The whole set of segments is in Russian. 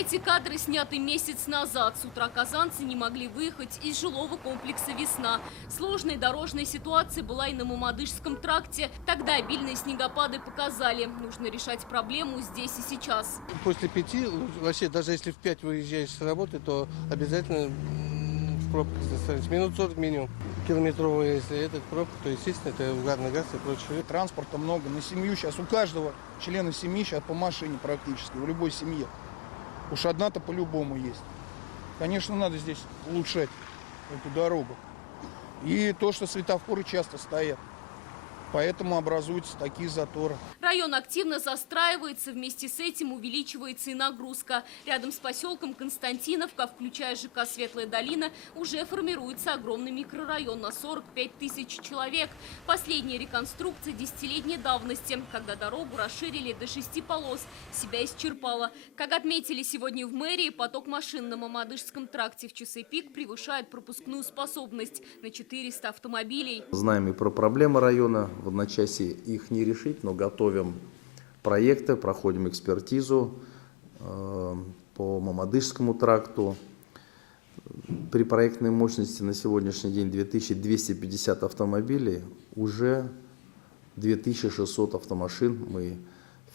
Эти кадры сняты месяц назад. С утра казанцы не могли выехать из жилого комплекса «Весна». Сложной дорожной ситуация была и на Мамадышском тракте. Тогда обильные снегопады показали. Нужно решать проблему здесь и сейчас. После 5, вообще даже если в 5 выезжаешь с работы, то обязательно в пробках застанешь. Минут 40 минимум. Километровая, если этот пробка, то, естественно, это угарный газ и прочее. Транспорта много. На семью сейчас у каждого члена семьи сейчас по машине практически, в любой семье. Уж одна-то по-любому есть. Конечно, надо здесь улучшать эту дорогу. И то, что светофоры часто стоят. Поэтому образуются такие заторы. Район активно застраивается, вместе с этим увеличивается и нагрузка. Рядом с поселком Константиновка, включая ЖК «Светлая долина», уже формируется огромный микрорайон на 45 тысяч человек. Последняя реконструкция десятилетней давности, когда дорогу расширили до 6 полос, себя исчерпала. Как отметили сегодня в мэрии, поток машин на Мамадышском тракте в часы пик превышает пропускную способность на 400 автомобилей. Знаем и про проблемы района. В одночасье их не решить, но готовим проекты, проходим экспертизу по Мамадышскому тракту. При проектной мощности на сегодняшний день 2250 автомобилей, уже 2600 автомашин мы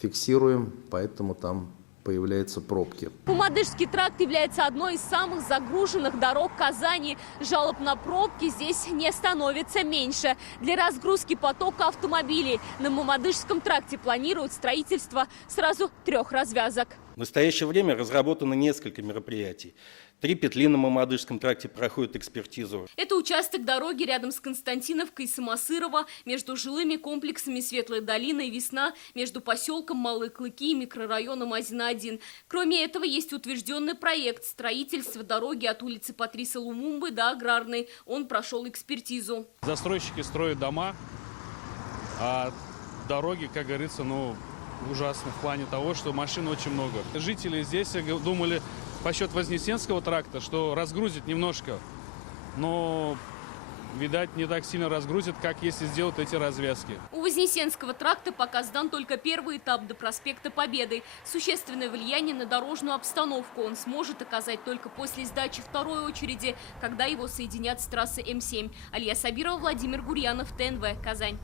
фиксируем, поэтому там появляются пробки. Мамадышский тракт является одной из самых загруженных дорог Казани. Жалоб на пробки здесь не становится меньше. Для разгрузки потока автомобилей на Мамадышском тракте планируют строительство сразу 3 развязок. В настоящее время разработано несколько мероприятий. 3 петли на Мамадышском тракте проходят экспертизу. Это участок дороги рядом с Константиновкой и Самосырово, между жилыми комплексами «Светлая долина» и «Весна», между поселком Малые Клыки и микрорайоном Азина-1. Кроме этого, есть утвержденный проект строительства дороги от улицы Патриса Лумумбы до Аграрной. Он прошел экспертизу. Застройщики строят дома, а дороги, как говорится, ужасно в плане того, что машин очень много. Жители здесь думали по счет Вознесенского тракта, что разгрузит немножко, но, видать, не так сильно разгрузит, как если сделать эти развязки. У Вознесенского тракта пока сдан только первый этап до проспекта Победы. Существенное влияние на дорожную обстановку он сможет оказать только после сдачи второй очереди, когда его соединят с трассой М7. Алия Сабирова, Владимир Гурьянов, ТНВ, Казань.